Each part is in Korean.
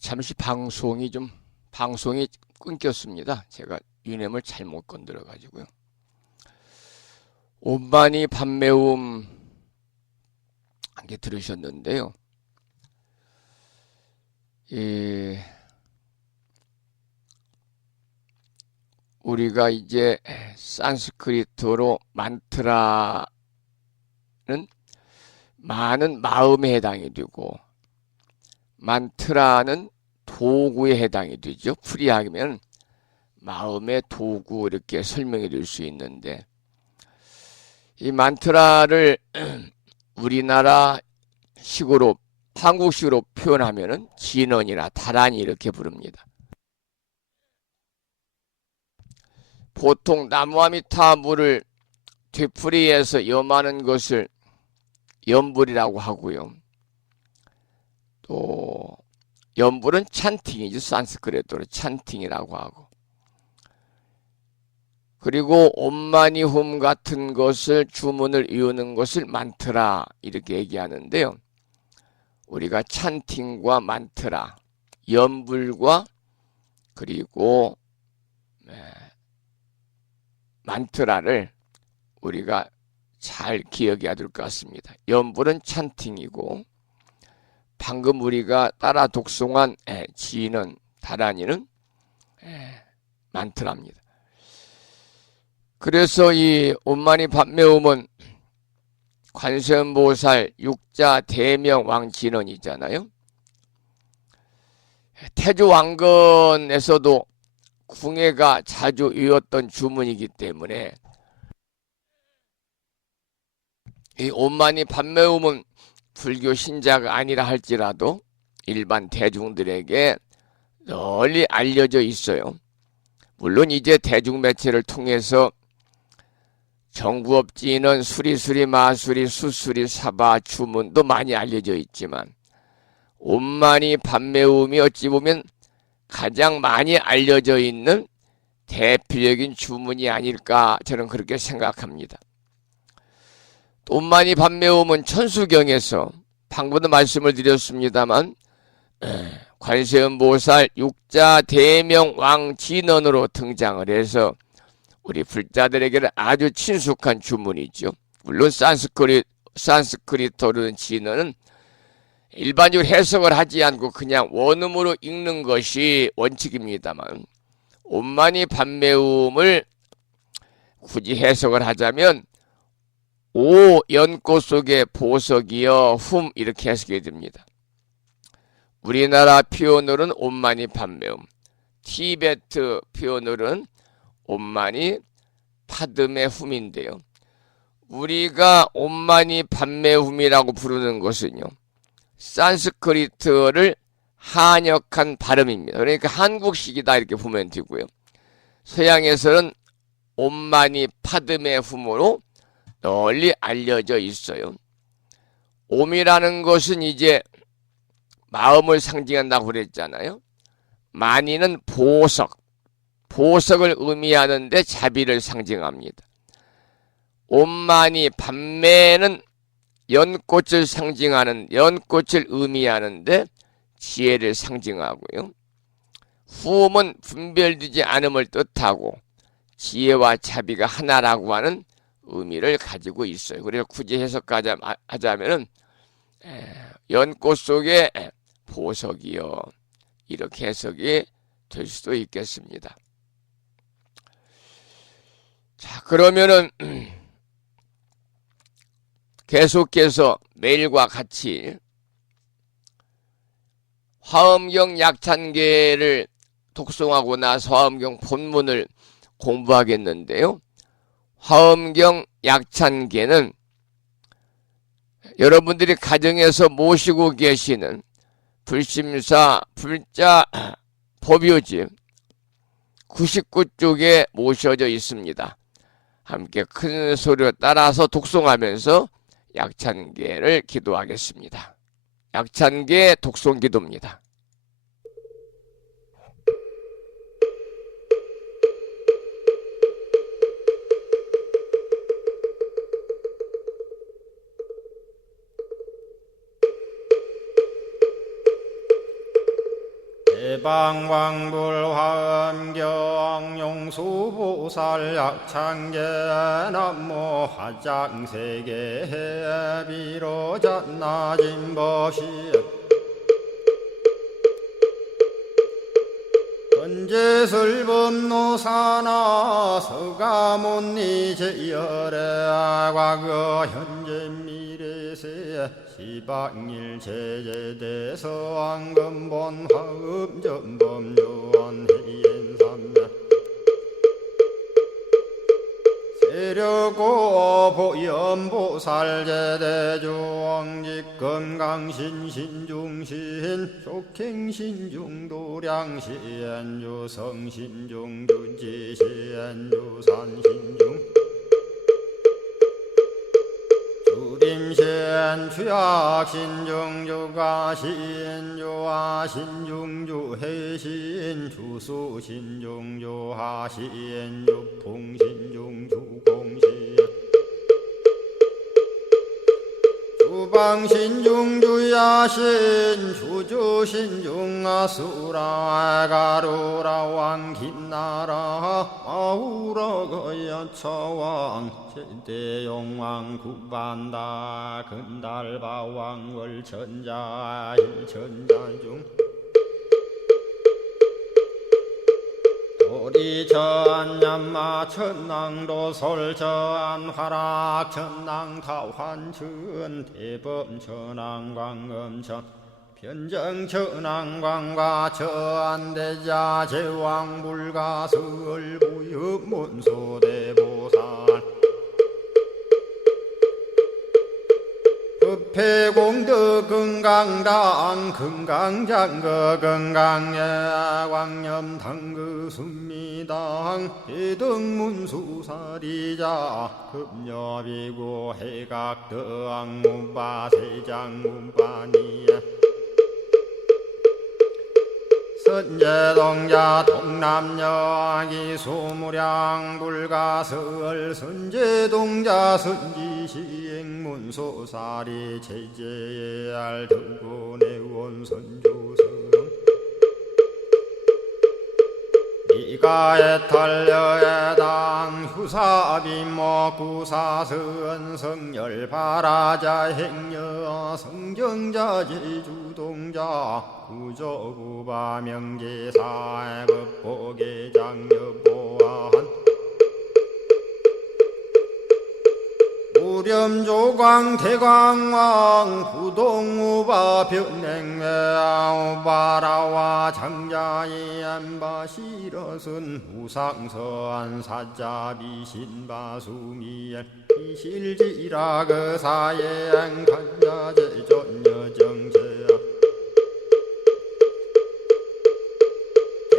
잠시 방송이 끊겼습니다. 제가 유nem을 잘못 건드려 가지고요. 온만이 밤매움 한개 들으셨는데요. 우리가 이제 산스크리트로 만트라는 많은 마음에 해당이 되고, 만트라는 도구에 해당이 되죠. 풀이하면 마음의 도구 이렇게 설명해 드릴 수 있는데, 이 만트라를 우리나라 식으로 한국식으로 표현하면은 진언이나 다란이 이렇게 부릅니다. 보통 나무아미타불을 되풀이해서 염하는 것을 염불이라고 하고요. 또 염불은 찬팅이죠. 산스크리트로 찬팅이라고 하고. 그리고 옴마니홈 같은 것을 주문을 이루는 것을 만트라 이렇게 얘기하는데요. 우리가 찬팅과 만트라, 염불과 그리고 만트라를 우리가 잘 기억해야 될 것 같습니다. 염불은 찬팅이고 방금 우리가 따라 독송한 지는 다란이는 만트라입니다. 그래서 이 온만이 밤매움은 관세음보살 육자 대명 왕진언이잖아요. 태조 왕건에서도 궁예가 자주 외웠던 주문이기 때문에 이 온만이 밤매움은 불교 신자가 아니라 할지라도 일반 대중들에게 널리 알려져 있어요. 물론 이제 대중매체를 통해서 정부업지는 수리수리 마수리 수수리 사바 주문도 많이 알려져 있지만 온만이 밤매움이 어찌 보면 가장 많이 알려져 있는 대표적인 주문이 아닐까 저는 그렇게 생각합니다. 온만이 밤매움은 천수경에서 방금도 말씀을 드렸습니다만 관세음보살 육자 대명 왕진언으로 등장을 해서 우리 불자들에게는 아주 친숙한 주문이죠. 물론 산스크리트어로는 진언은 일반적으로 해석을 하지 않고 그냥 원음으로 읽는 것이 원칙입니다만 온만이 밤매움을 굳이 해석을 하자면 오 연꽃 속의 보석이여 훔 이렇게 해석이 됩니다. 우리나라 표현으로는 온만이 밤매움, 티베트 표현으로는 온만이 파듬의 훔인데요. 우리가 온만이 밤매움이라고 부르는 것은요. 산스크리트어를 한역한 발음입니다. 그러니까 한국식이다 이렇게 보면 되고요. 서양에서는 온만이 파듬의 훔으로 널리 알려져 있어요. 옴이라는 것은 이제 마음을 상징한다고 그랬잖아요. 만이는 보석을 의미하는데 자비를 상징합니다. 온만이 밤매는 연꽃을 상징하는 연꽃을 의미하는데 지혜를 상징하고요. 후음은 분별되지 않음을 뜻하고 지혜와 자비가 하나라고 하는 의미를 가지고 있어요. 그래서 굳이 해석하자면은 연꽃 속에 보석이요 이렇게 해석이 될 수도 있겠습니다. 자, 그러면은 계속해서 매일과 같이 화엄경 약찬계를 독송하고 나서 화엄경 본문을 공부하겠는데요. 화엄경 약찬계는 여러분들이 가정에서 모시고 계시는 불심사 불자 법요집 99쪽에 모셔져 있습니다. 함께 큰 소리로 따라서 독송하면서 약찬계를 기도하겠습니다. 약찬계 독송 기도입니다. 대방광불화엄경 용수보살 약창계 남모 화장세계 비로잣나진법시 건재설법노사나 서가몬니제열의 과거 현재 미래세 시방일 제제대서 왕금본 화음전범요원 해인삼매 세력고 보연보살제대주왕직 건강신신중신 족행신중도량시엔주성신중주지시엔주산신중 주림신 주약신중주가신 주화신중주해신 주수신중주하신 주풍신중주공신 주방신중주야신 주주신중아수라 가루라 왕긴나라 마우라거야차왕 제대용왕 구반다 근달바왕 월천자 일천자중 도리천 얀마 천낭도 솔천 화락 천낭 타환천 대범 천왕 광음천 변정 천왕 광과 천대자 제왕 불가설 부유 문소대보살 법회공덕 건강당 건강장거 건강예 광염당그 순미당 대등문수사리자 급여비고 해각등 문바세장 문바니야 선제동자 동남여기 소무량 불가설 선제동자 선지시행문소사리 제제알 등군의원 선주성 이가에탈려에당 후사비모 구사선 성열바라자 행여 성정자 제주동자 구조구바 명제사의 법보계장 여보한 우렴조광 대광왕 부동우바 변행매아 우바라와 장자이 안바시러슨 우상서안 사자비신바수미엘 비실지라그사예행 간자제존여정제야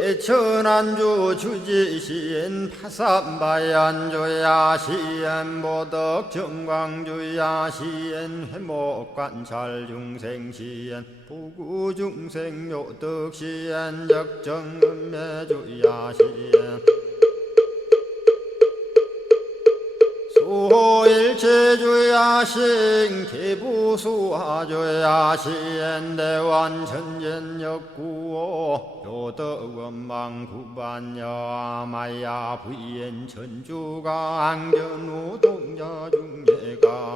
대천안주 주지시인 파산바얀주야 시엔 보덕정광주야 시엔 회목관찰중생시엔 부구중생묘덕시엔 적정음매주야 시엔 수호일체주야신 개부수하주야신 대완천전역구호 요덕원망구반여 마야 부인 천주가 안견우 동자중예가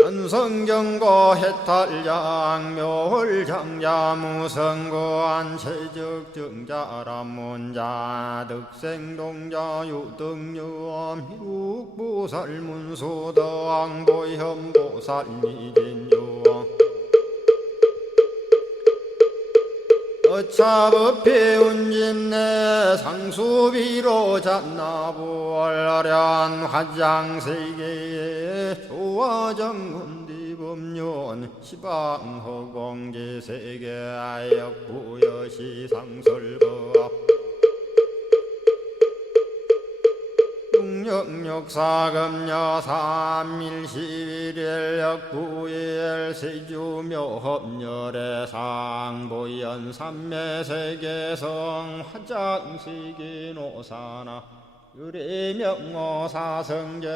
현성경고 해탈장 묘홀장자 무성고한 체적정자람문자 득생동자 유등유엄 희룩보살문소더왕보현보살미진유엄 어차법회 운진내 상수비로 잣나부얼련 화장세계에 조화정운디법륜 시방허공제세계아역부여시상설법 육력사금여 삼일시일역부일 세주묘협열의 상보연 삼매세계성 화장시기노사나 유래명어사성제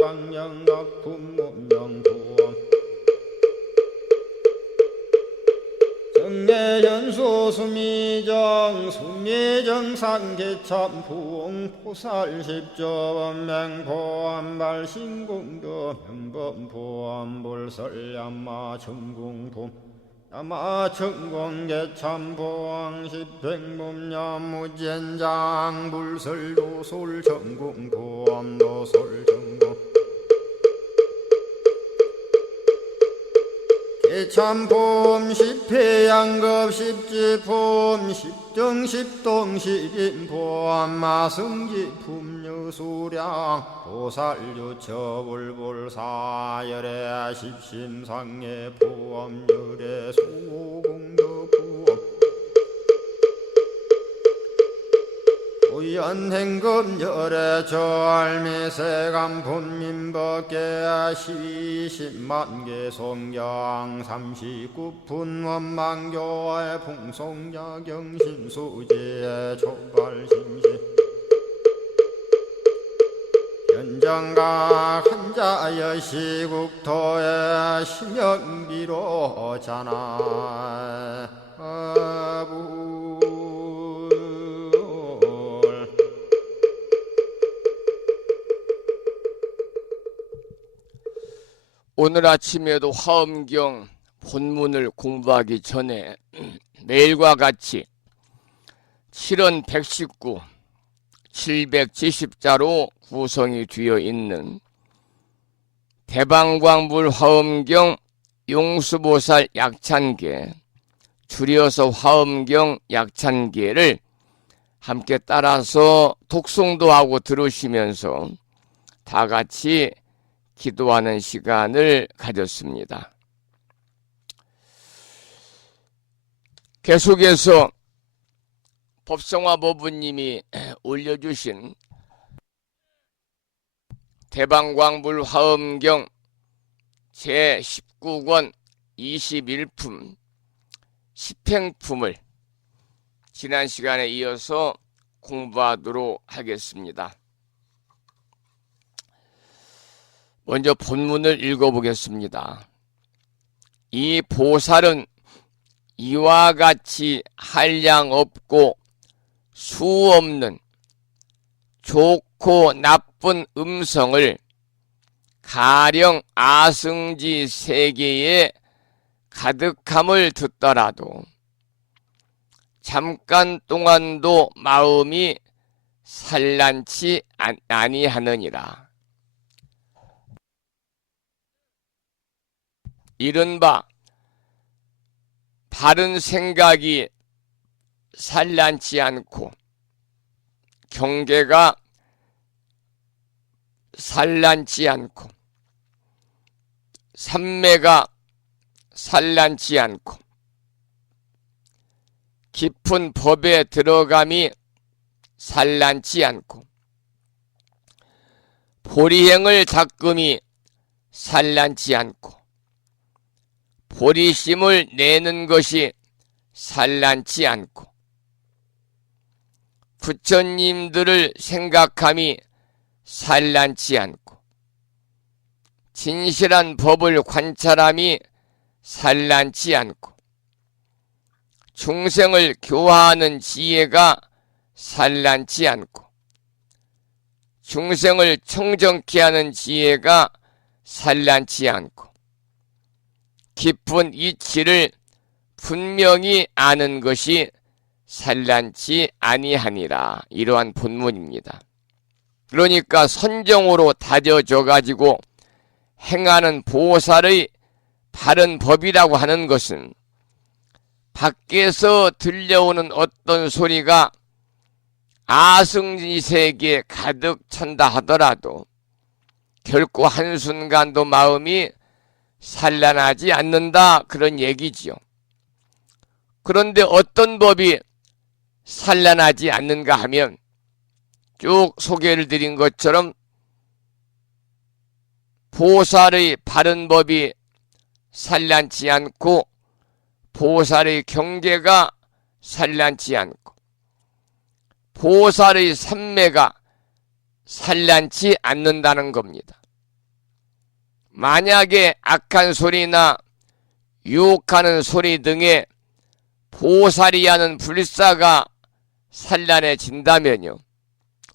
광영덕품문명부엄 수미정 수미정상개참 부엉포살십조범맹포암발 신공도 명범포암불설야마 천궁품 야마천공개참 포항십백문야무젠장 불설도솔 천궁포암도솔 개참폼 십회양급 십지폼 십정십동 십인폼 마승지품 유수량 보살유처불불사열애 십심상해 포함열애 수공덕구엄 우연행급열애 저알미세감 본민법계 시십만개 송경 39분 원망교의 풍송야경신수제 촉발심시 현정각 한자여 시국토의 심영비로 자나부 오늘 아침에도 화엄경 본문을 공부하기 전에 매일과 같이 7원 119, 770자로 구성이 되어 있는 대방광불 화엄경 용수보살 약찬계, 줄여서 화엄경 약찬계를 함께 따라서 독송도 하고 들으시면서 다 같이 기도하는 시간을 가졌습니다. 계속해서 법성화 법부님이 올려주신 대방광불 화엄경 제19권 21품 10행품을 지난 시간에 이어서 공부하도록 하겠습니다. 먼저 본문을 읽어보겠습니다. 이 보살은 이와 같이 한량 없고 수 없는 좋고 나쁜 음성을 가령 아승지 세계에 가득함을 듣더라도 잠깐 동안도 마음이 산란치 아니하느니라. 이른바 바른 생각이 산란치 않고 경계가 산란치 않고 삼매가 산란치 않고 깊은 법에 들어감이 산란치 않고 보리행을 닦음이 산란치 않고 보리심을 내는 것이 산란치 않고 부처님들을 생각함이 산란치 않고 진실한 법을 관찰함이 산란치 않고 중생을 교화하는 지혜가 산란치 않고 중생을 청정케 하는 지혜가 산란치 않고 깊은 이치를 분명히 아는 것이 산란치 아니하니라. 이러한 본문입니다. 그러니까 선정으로 다져져 가지고 행하는 보살의 바른 법이라고 하는 것은 밖에서 들려오는 어떤 소리가 아승지세계에 가득 찬다 하더라도 결코 한순간도 마음이 산란하지 않는다, 그런 얘기지요. 그런데 어떤 법이 산란하지 않는가 하면 쭉 소개를 드린 것처럼 보살의 바른 법이 산란치 않고 보살의 경계가 산란치 않고 보살의 삼매가 산란치 않는다는 겁니다. 만약에 악한 소리나 유혹하는 소리 등에 보살이 하는 불사가 산란해진다면요,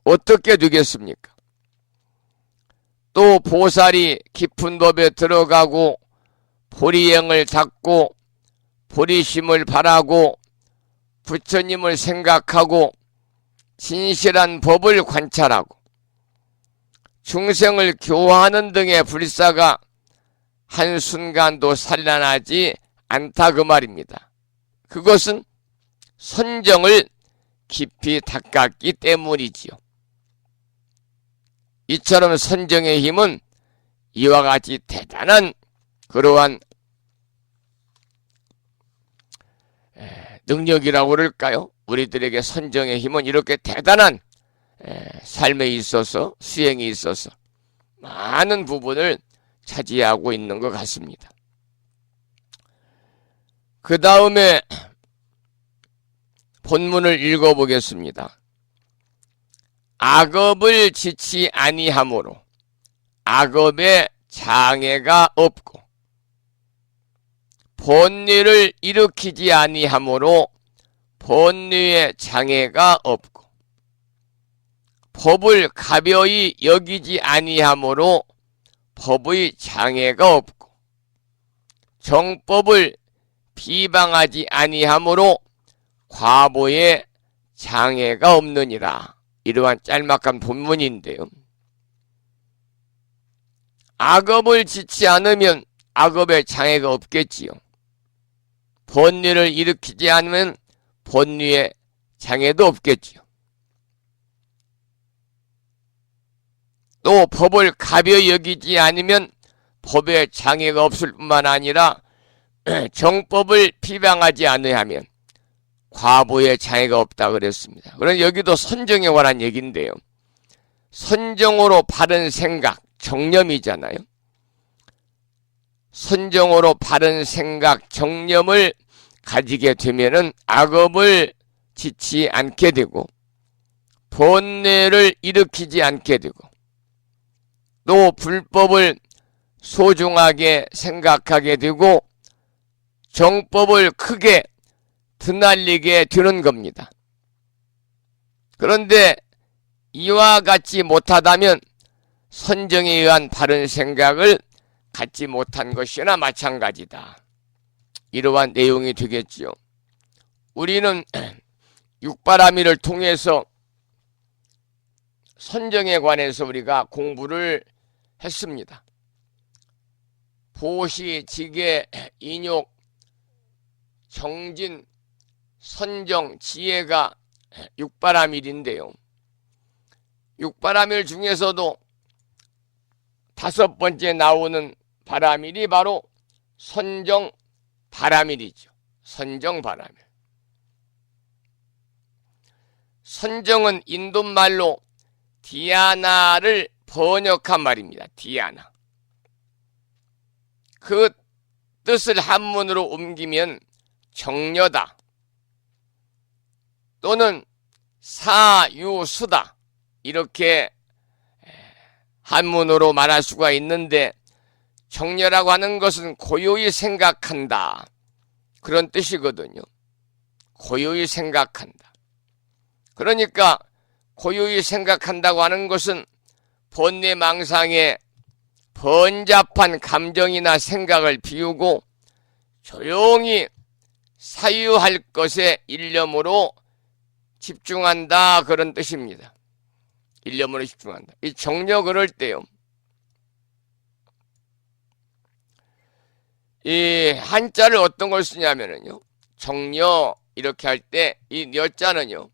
어떻게 되겠습니까? 또 보살이 깊은 법에 들어가고 보리행을 닦고 보리심을 바라고 부처님을 생각하고 진실한 법을 관찰하고 중생을 교화하는 등의 불사가 한순간도 산란하지 않다 그 말입니다. 그것은 선정을 깊이 닦았기 때문이지요. 이처럼 선정의 힘은 이와 같이 대단한 그러한 능력이라고 그럴까요? 우리들에게 선정의 힘은 이렇게 대단한 삶에 있어서, 수행에 있어서 많은 부분을 차지하고 있는 것 같습니다. 그 다음에 본문을 읽어보겠습니다. 악업을 지치 아니하므로 악업에 장애가 없고 번뇌를 일으키지 아니하므로 번뇌에 장애가 없고 법을 가벼이 여기지 아니하므로 법의 장애가 없고 정법을 비방하지 아니하므로 과보에 장애가 없느니라. 이러한 짤막한 본문인데요. 악업을 짓지 않으면 악업에 장애가 없겠지요. 번뇌를 일으키지 않으면 번뇌에 장애도 없겠지요. 또 법을 가벼이 여기지 않으면 법에 장애가 없을 뿐만 아니라 정법을 비방하지 않으면 과보에 장애가 없다 그랬습니다. 그럼 여기도 선정에 관한 얘기인데요. 선정으로 바른 생각, 정념이잖아요. 선정으로 바른 생각, 정념을 가지게 되면은 악업을 짓지 않게 되고 번뇌를 일으키지 않게 되고 또 불법을 소중하게 생각하게 되고 정법을 크게 드날리게 되는 겁니다. 그런데 이와 같지 못하다면 선정에 의한 바른 생각을 갖지 못한 것이나 마찬가지다. 이러한 내용이 되겠지요. 우리는 육바라밀을 통해서 선정에 관해서 우리가 공부를 했습니다. 보시, 지계, 인욕, 정진, 선정, 지혜가 육바라밀인데요. 육바라밀 중에서도 5번째 나오는 바라밀이 바로 선정 바라밀이죠. 선정 바라밀. 선정은 인도말로 디아나를 번역한 말입니다. 디아나. 그 뜻을 한문으로 옮기면 정려다 또는 사유수다 이렇게 한문으로 말할 수가 있는데, 정려라고 하는 것은 고요히 생각한다 그런 뜻이거든요. 고요히 생각한다. 그러니까 고요히 생각한다고 하는 것은 번뇌망상의 번잡한 감정이나 생각을 비우고 조용히 사유할 것에 일념으로 집중한다 그런 뜻입니다. 일념으로 집중한다. 이 정려 그럴 때요, 이 한자를 어떤 걸 쓰냐면요, 정려 이렇게 할 때 이 여자는요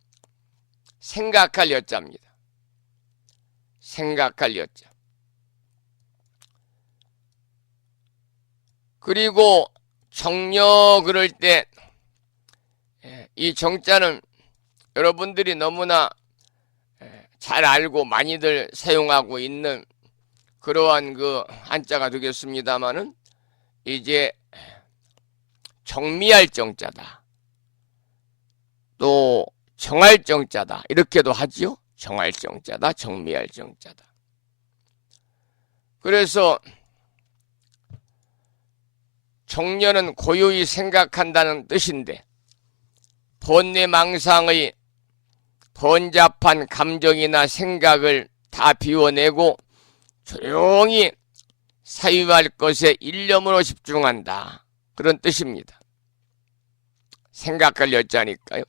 생각할 여자입니다. 생각할 여자. 그리고 정려 그럴 때 이 정자는 여러분들이 너무나 잘 알고 많이들 사용하고 있는 그러한 그 한자가 되겠습니다마는, 이제 정미할 정자다, 또 정할 정자다 이렇게도 하지요. 정할 정자다, 정미할 정자다. 그래서 정려는 고요히 생각한다는 뜻인데, 번뇌망상의 번잡한 감정이나 생각을 다 비워내고 조용히 사유할 것에 일념으로 집중한다. 그런 뜻입니다. 생각할 여자니까요.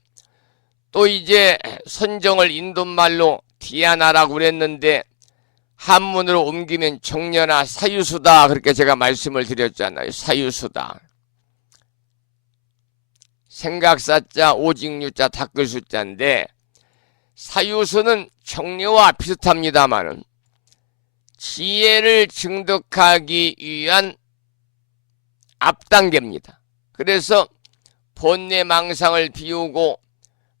또 이제 선정을 인도말로 디아나라고 그랬는데 한문으로 옮기면 정려나 사유수다. 그렇게 제가 말씀을 드렸잖아요. 사유수다. 생각사자, 오직유자, 닦을수자인데 사유수는 정려와 비슷합니다마는 지혜를 증득하기 위한 앞단계입니다. 그래서 번뇌망상을 비우고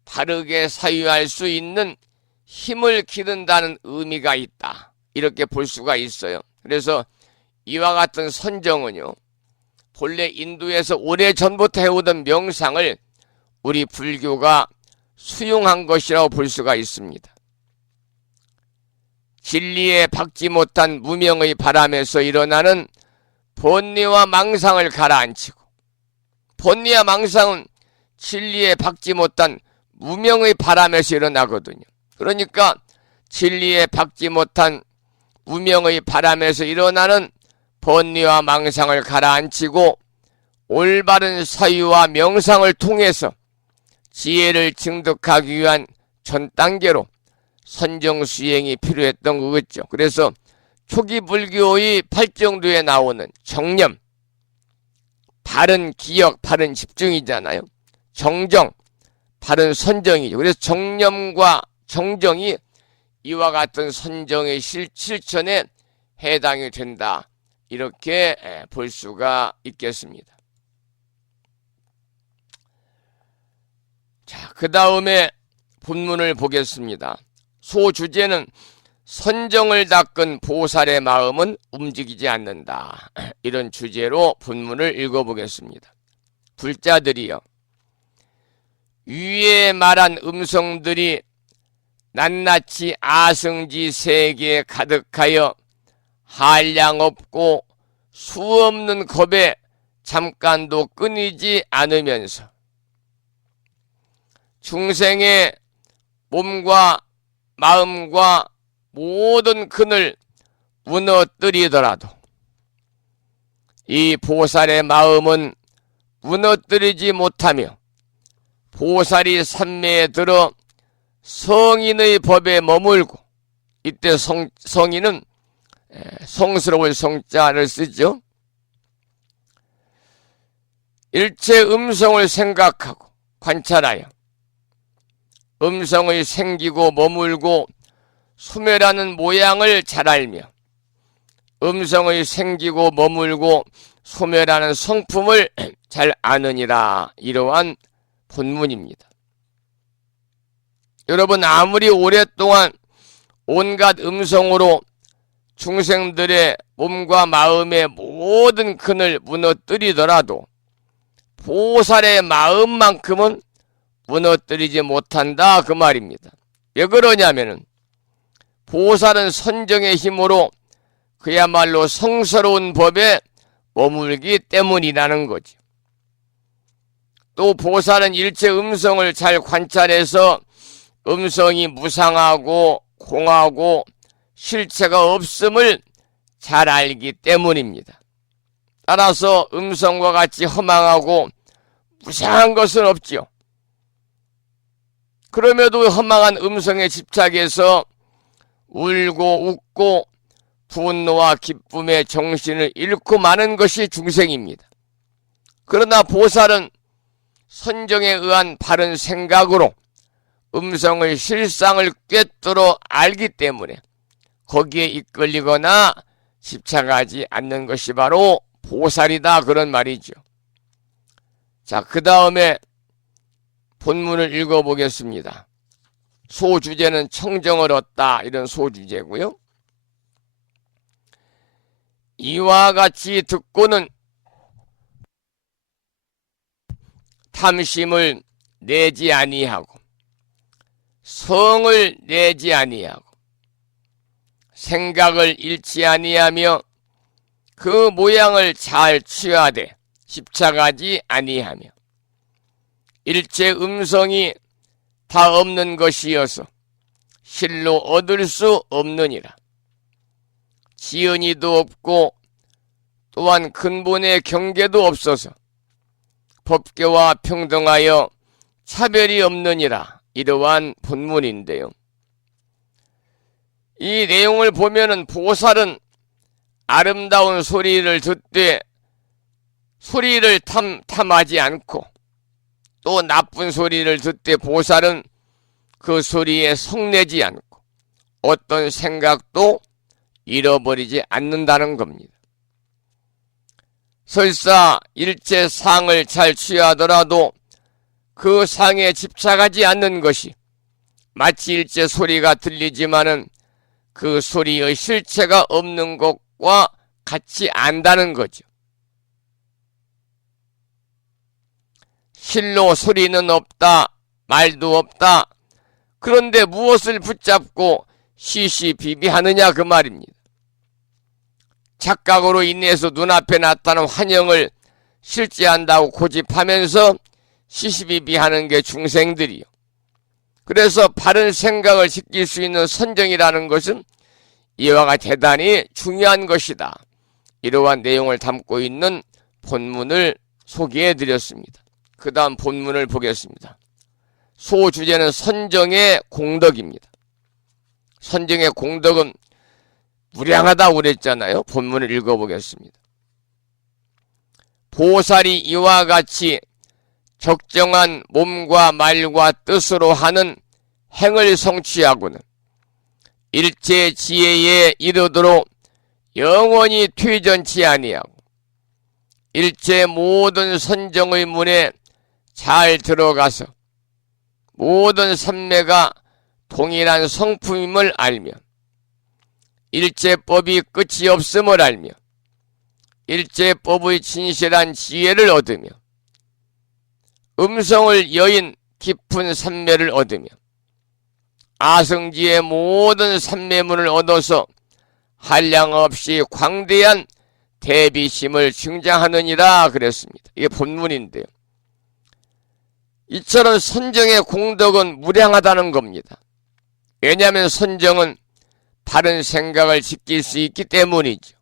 바르게 사유할 수 있는 힘을 기른다는 의미가 있다. 이렇게 볼 수가 있어요. 그래서 이와 같은 선정은요, 본래 인도에서 오래전부터 해오던 명상을 우리 불교가 수용한 것이라고 볼 수가 있습니다. 진리에 박지 못한 무명의 바람에서 일어나는 번뇌와 망상을 가라앉히고, 번뇌와 망상은 진리에 박지 못한 무명의 바람에서 일어나거든요. 그러니까 진리에 박지 못한 무명의 바람에서 일어나는 번뇌와 망상을 가라앉히고 올바른 사유와 명상을 통해서 지혜를 증득하기 위한 전 단계로 선정 수행이 필요했던 거겠죠. 그래서 초기 불교의 팔정도에 나오는 정념, 바른 기억, 바른 집중이잖아요. 정정, 바른 선정이죠. 그래서 정념과 정정이 이와 같은 선정의 실천에 해당이 된다. 이렇게 볼 수가 있겠습니다. 자, 그 다음에 본문을 보겠습니다. 소주제는 선정을 닦은 보살의 마음은 움직이지 않는다. 이런 주제로 본문을 읽어보겠습니다. 불자들이여, 위에 말한 음성들이 낱낱이 아승지 세계에 가득하여 한량없고 수없는 겁에 잠깐도 끊이지 않으면서 중생의 몸과 마음과 모든 근을 무너뜨리더라도 이 보살의 마음은 무너뜨리지 못하며 보살이 삼매에 들어 성인의 법에 머물고, 이때 성인은 성스러울 성자를 쓰죠. 일체 음성을 생각하고 관찰하여 음성의 생기고 머물고 소멸하는 모양을 잘 알며 음성의 생기고 머물고 소멸하는 성품을 잘 아느니라. 이러한 본문입니다. 여러분, 아무리 오랫동안 온갖 음성으로 중생들의 몸과 마음의 모든 근을 무너뜨리더라도 보살의 마음만큼은 무너뜨리지 못한다, 그 말입니다. 왜 그러냐면은 보살은 선정의 힘으로 그야말로 성스러운 법에 머물기 때문이라는 거죠. 또 보살은 일체 음성을 잘 관찰해서 음성이 무상하고 공하고 실체가 없음을 잘 알기 때문입니다. 따라서 음성과 같이 허망하고 무상한 것은 없지요. 그럼에도 허망한 음성에 집착해서 울고 웃고 분노와 기쁨의 정신을 잃고 마는 것이 중생입니다. 그러나 보살은 선정에 의한 바른 생각으로 음성의 실상을 꿰뚫어 알기 때문에 거기에 이끌리거나 집착하지 않는 것이 바로 보살이다, 그런 말이죠. 자, 그 다음에 본문을 읽어보겠습니다. 소주제는 청정을 얻다, 이런 소주제고요. 이와 같이 듣고는 탐심을 내지 아니하고 성을 내지 아니하고 생각을 잃지 아니하며 그 모양을 잘 취하되 집착하지 아니하며 일체 음성이 다 없는 것이어서 실로 얻을 수 없느니라. 지은이도 없고 또한 근본의 경계도 없어서 법계와 평등하여 차별이 없느니라. 이러한 본문인데요. 이 내용을 보면은 보살은 아름다운 소리를 듣되 소리를 탐하지 않고 또 나쁜 소리를 듣되 보살은 그 소리에 성내지 않고 어떤 생각도 잃어버리지 않는다는 겁니다. 설사 일체 상을 잘 취하더라도 그 상에 집착하지 않는 것이 마치 일체 소리가 들리지만은 그 소리의 실체가 없는 것과 같이 안다는 거죠. 실로 소리는 없다, 말도 없다. 그런데 무엇을 붙잡고 시시비비하느냐 그 말입니다. 착각으로 인해서 눈앞에 나타난 환영을 실제한다고 고집하면서 시시비비하는 게 중생들이요. 그래서 바른 생각을 지킬 수 있는 선정이라는 것은 이와 같이 대단히 중요한 것이다. 이러한 내용을 담고 있는 본문을 소개해 드렸습니다. 그 다음 본문을 보겠습니다. 소주제는 선정의 공덕입니다. 선정의 공덕은 무량하다고 그랬잖아요. 본문을 읽어보겠습니다. 보살이 이와 같이 적정한 몸과 말과 뜻으로 하는 행을 성취하고는 일체 지혜에 이르도록 영원히 퇴전치 아니하고 일체 모든 선정의 문에 잘 들어가서 모든 삼매가 동일한 성품임을 알며 일체법이 끝이 없음을 알며 일체법의 진실한 지혜를 얻으며 음성을 여인 깊은 삼매를 얻으며 아성지의 모든 삼매문을 얻어서 한량없이 광대한 대비심을 증장하느니라 그랬습니다. 이게 본문인데요. 이처럼 선정의 공덕은 무량하다는 겁니다. 왜냐하면 선정은 바른 생각을 지킬 수 있기 때문이죠.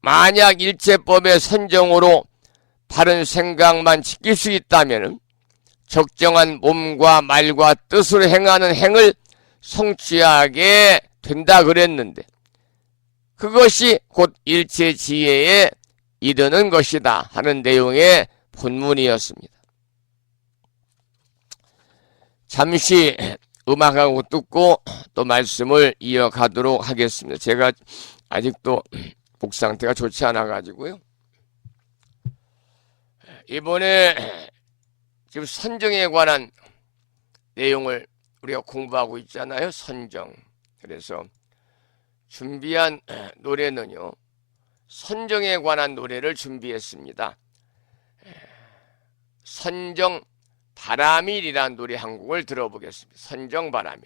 만약 일체법의 선정으로 바른 생각만 지킬 수 있다면 적정한 몸과 말과 뜻으로 행하는 행을 성취하게 된다 그랬는데 그것이 곧 일체 지혜에 이르는 것이다 하는 내용의 본문이었습니다. 잠시 음악하고 듣고 또 말씀을 이어가도록 하겠습니다. 제가 아직도 목 상태가 좋지 않아 가지고요. 이번에 지금 선정에 관한 내용을 우리가 공부하고 있잖아요. 선정. 그래서 준비한 노래는요. 선정에 관한 노래를 준비했습니다. 선정 바람일이라는 노래 한 곡을 들어보겠습니다. 선정 바람일.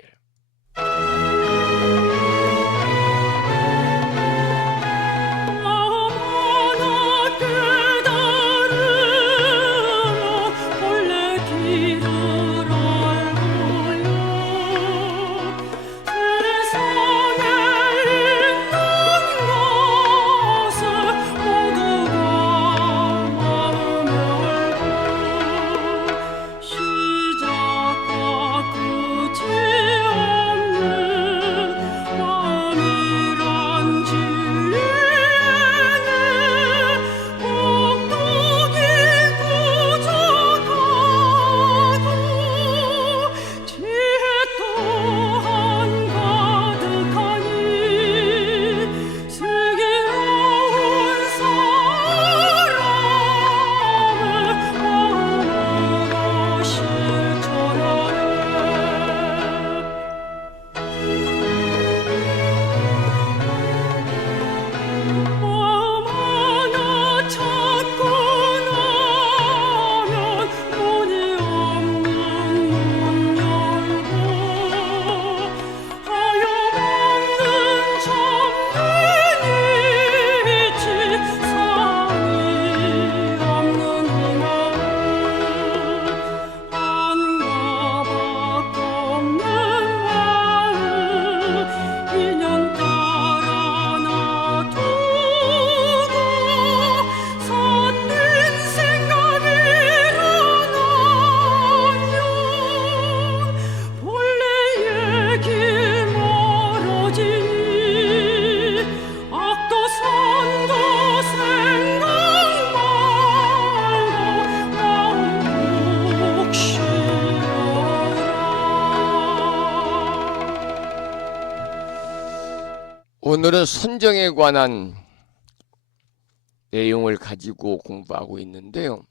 시작과 끝이 없는 오늘은 선정에 관한 내용을 가지고 공부하고 있는데요.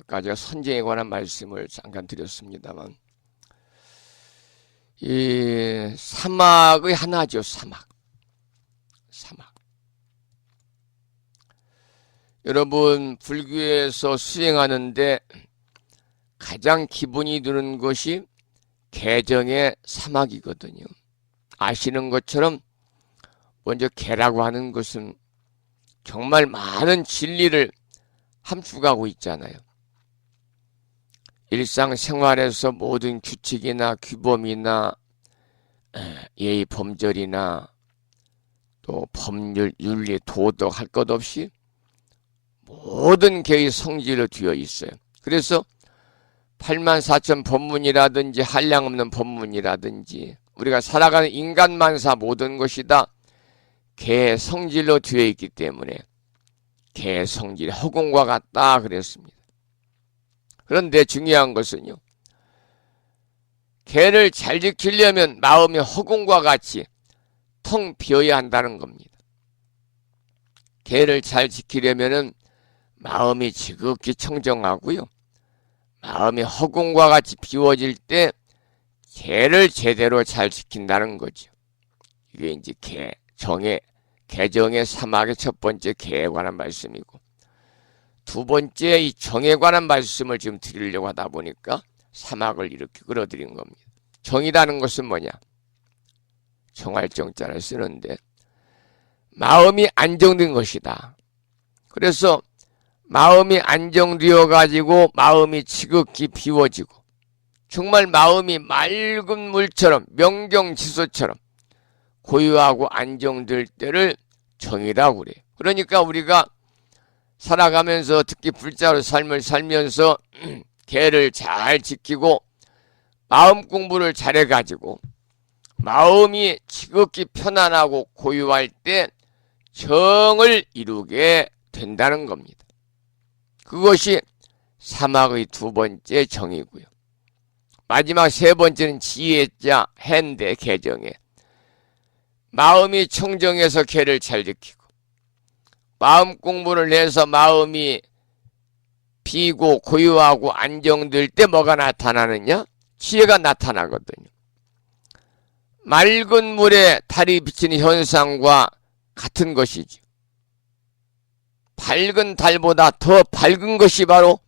아까 제가 선정에 관한 말씀을 잠깐 드렸습니다만, 이 사막의 하나죠. 사막. 여러분, 불교에서 수행하는데 가장 기본이 드는 것이 개정의 사막이거든요. 아시는 것처럼 먼저 개라고 하는 것은 정말 많은 진리를 함축하고 있잖아요. 일상생활에서 모든 규칙이나 규범이나 예의 범절이나 또 법률, 윤리, 도덕 할 것 없이 모든 개의 성질로 되어 있어요. 그래서 84,000 법문이라든지 한량없는 법문이라든지 우리가 살아가는 인간만사 모든 것이 다 개 성질로 되어 있기 때문에 개 성질, 허공과 같다 그랬습니다. 그런데 중요한 것은요, 개를 잘 지키려면 마음이 허공과 같이 텅 비어야 한다는 겁니다. 개를 잘 지키려면 마음이 지극히 청정하고요, 마음이 허공과 같이 비워질 때 개를 제대로 잘 지킨다는 거죠. 이게 이제 개정의 사막의 첫 번째 개에 관한 말씀이고, 두 번째 이 정에 관한 말씀을 지금 드리려고 하다 보니까 사막을 이렇게 끌어들인 겁니다. 정이라는 것은 뭐냐? 정할 정자를 쓰는데 마음이 안정된 것이다. 그래서 마음이 안정되어 가지고 마음이 지극히 비워지고 정말 마음이 맑은 물처럼 명경지소처럼 고요하고 안정될 때를 정이라고 그래요. 그러니까 우리가 살아가면서 특히 불자로 삶을 살면서 개를 잘 지키고 마음 공부를 잘해가지고 마음이 지극히 편안하고 고요할 때 정을 이루게 된다는 겁니다. 그것이 사막의 두 번째 정이고요. 마지막 세 번째는 지혜자 해인데 개정에 마음이 청정해서 개를 잘 지키고 마음 공부를 해서 마음이 비고 고요하고 안정될 때 뭐가 나타나느냐? 지혜가 나타나거든요. 맑은 물에 달이 비치는 현상과 같은 것이죠. 밝은 달보다 더 밝은 것이 바로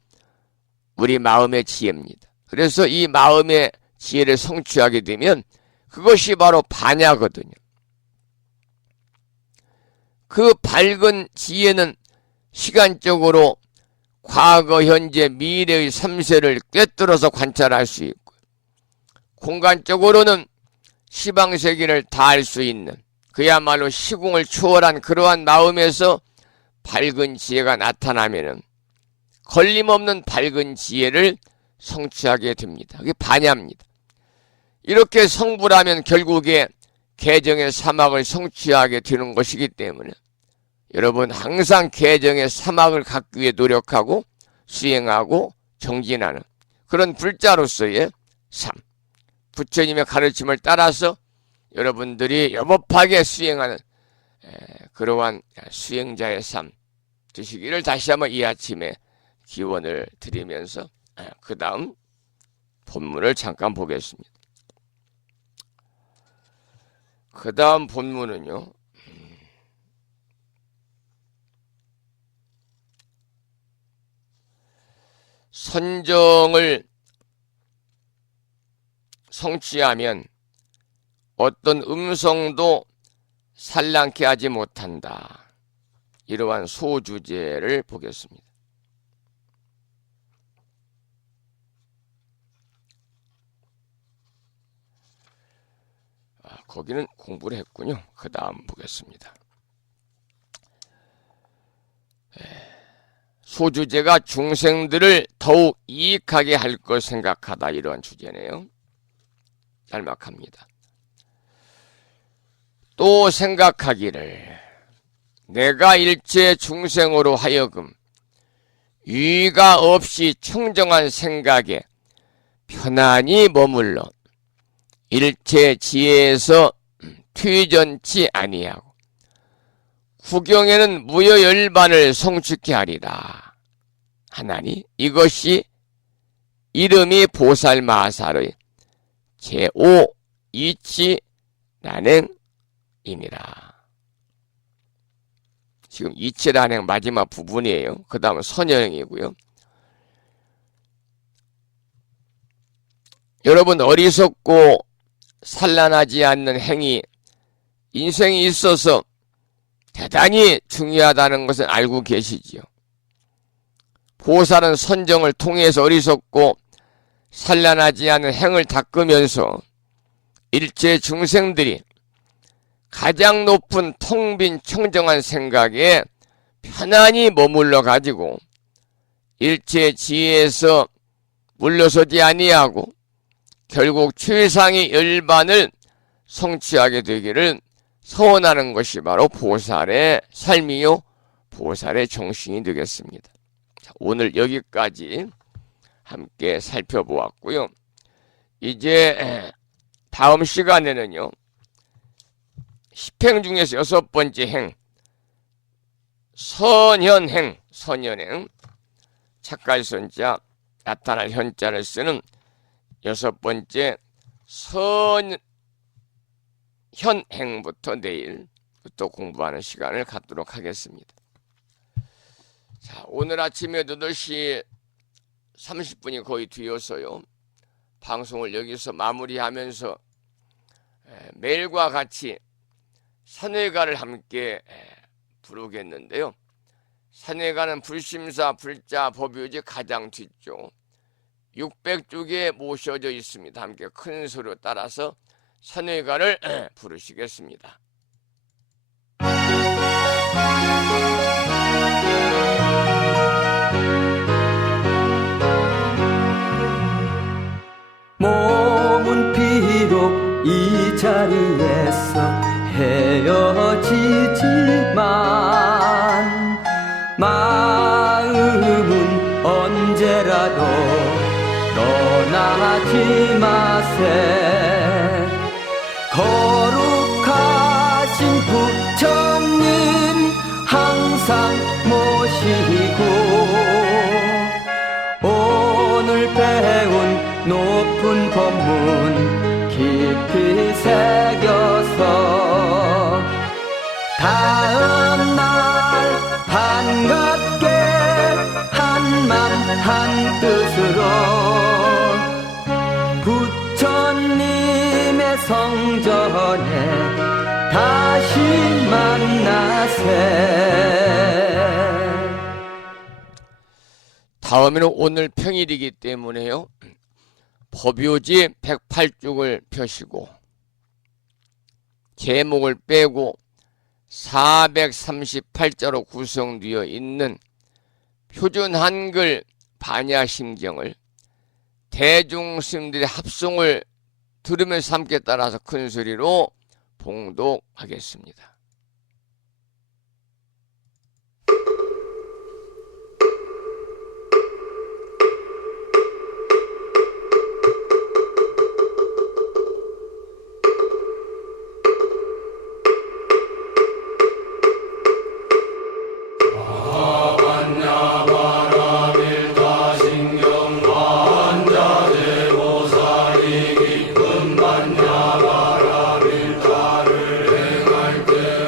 우리 마음의 지혜입니다. 그래서 이 마음의 지혜를 성취하게 되면 그것이 바로 반야거든요. 그 밝은 지혜는 시간적으로 과거, 현재, 미래의 3세를 꿰뚫어서 관찰할 수 있고, 공간적으로는 시방세계를 다 알 수 있는 그야말로 시공을 초월한 그러한 마음에서 밝은 지혜가 나타나면은 걸림없는 밝은 지혜를 성취하게 됩니다. 그게 반야입니다. 이렇게 성불하면 결국에 개정의 사막을 성취하게 되는 것이기 때문에 여러분 항상 개정의 사막을 갖기 위해 노력하고 수행하고 정진하는 그런 불자로서의 삶, 부처님의 가르침을 따라서 여러분들이 여법하게 수행하는 그러한 수행자의 삶 되시기를 다시 한번 이 아침에 기원을 드리면서 그 다음 본문을 잠깐 보겠습니다. 그 다음 본문은요, 선정을 성취하면 어떤 음성도 산란케 하지 못한다. 이러한 소주제를 보겠습니다. 거기는 공부를 했군요. 그 다음 보겠습니다. 소주제가 중생들을 더욱 이익하게 할 걸 생각하다. 이러한 주제네요. 짤막합니다. 또 생각하기를 내가 일체 중생으로 하여금 유의가 없이 청정한 생각에 편안히 머물러 일체 지혜에서 퇴전치 아니하고 구경에는 무여 열반을 성축케 하리라 하나니 이것이 이름이 보살마살의 제5 이치 난행이니라. 지금 이치 난행 마지막 부분이에요. 그 다음은 선여행이고요. 여러분, 어리석고 산란하지 않는 행위, 인생이 있어서 대단히 중요하다는 것은 알고 계시지요. 보살은 선정을 통해서 어리석고 산란하지 않은 행을 닦으면서 일체 중생들이 가장 높은 텅 빈 청정한 생각에 편안히 머물러 가지고 일체 지혜에서 물러서지 아니하고 결국 최상의 열반을 성취하게 되기를 서원하는 것이 바로 보살의 삶이요 보살의 정신이 되겠습니다. 자, 오늘 여기까지 함께 살펴보았고요. 이제 다음 시간에는요, 10행 중에서 6번째 행, 선현행, 착갈 선자, 나타날 현자를 쓰는 6번째 선현행부터 내일부터 공부하는 시간을 갖도록 하겠습니다. 자, 오늘 아침에 8시 30분이 거의 뒤어서요, 방송을 여기서 마무리하면서 매일과 같이 산회가를 함께 부르겠는데요. 산회가는 불심사, 불자, 법요지 가장 뒤쪽 600쪽에 모셔져 있습니다. 함께 큰 소리로 따라서 산회가를 부르시겠습니다. 몸은 비록 이 자리에서 헤어지지만 마음은 언제라도 떠나지 마세. 거룩하신 부처님 항상 모시고 오늘 배운 높은 법문 깊이 새겨서 다음날 반갑게 한맘 한뜻으로 부처님의 성전에 다시 만나세. 다음에는 오늘 평일이기 때문에요, 법요지 108쪽을 펴시고 제목을 빼고 438자로 구성되어 있는 표준 한글 반야심경을 대중스님들의 합송을 들으면서 함께 따라서 큰 소리로 봉독하겠습니다. 반야바라밀타를 행할 때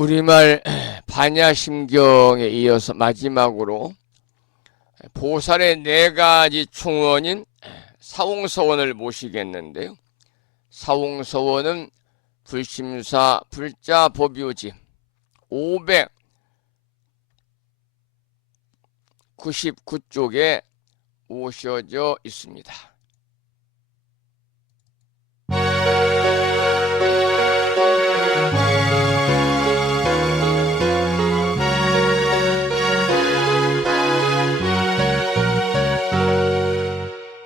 우리말 반야심경에 이어서 마지막으로 보살의 4가지 충원인 사홍서원을 모시겠는데요. 사홍서원은 불심사 불자법유지 599쪽에 모셔져 있습니다.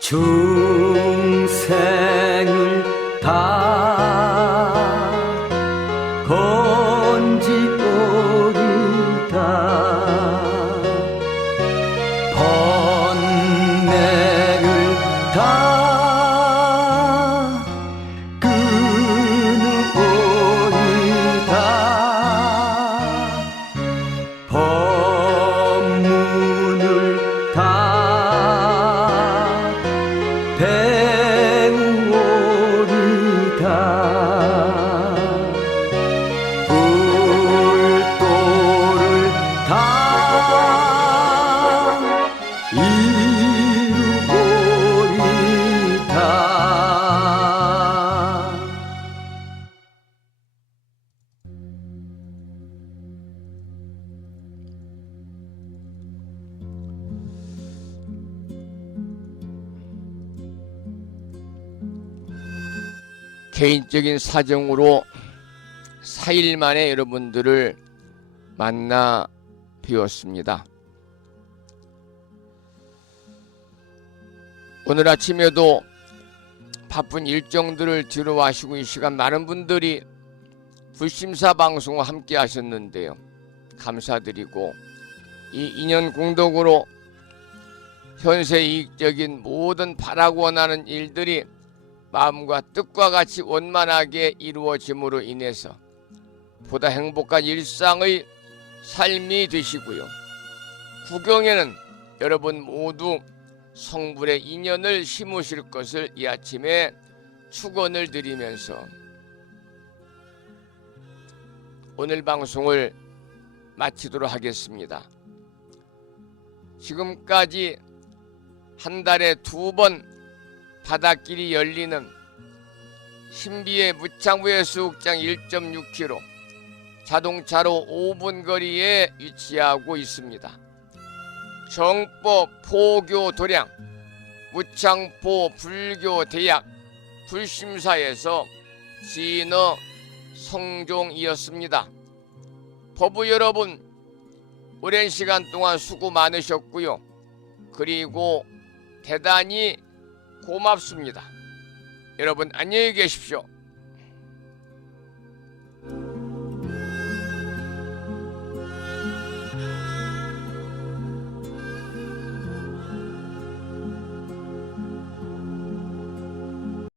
중생을 다 건지오리다 번뇌를 다 끊으오리다 법문을 다 배우오리다 불도를 다 이루오리다. 개인적인 사정으로 4일 만에 여러분들을 만나 뵈었습니다. 오늘 아침에도 바쁜 일정들을 뒤로 하시고 이 시간 많은 분들이 불심사 방송과 함께 하셨는데요. 감사드리고 이 인연 공덕으로 현세 이익적인 모든 바라고 원하는 일들이 마음과 뜻과 같이 원만하게 이루어짐으로 인해서 보다 행복한 일상의 삶이 되시고요. 구경에는 여러분 모두 성불의 인연을 심으실 것을 이 아침에 축원을 드리면서 오늘 방송을 마치도록 하겠습니다. 지금까지 한 달에 2번 바닷길이 열리는 신비의 무창부해수욕장 1.6km 자동차로 5분 거리에 위치하고 있습니다. 정법 포교 도량 무창포 불교대학 불심사에서 진어 성종이었습니다. 법부 여러분 오랜 시간 동안 수고 많으셨고요. 그리고 대단히 고맙습니다. 여러분 안녕히 계십시오.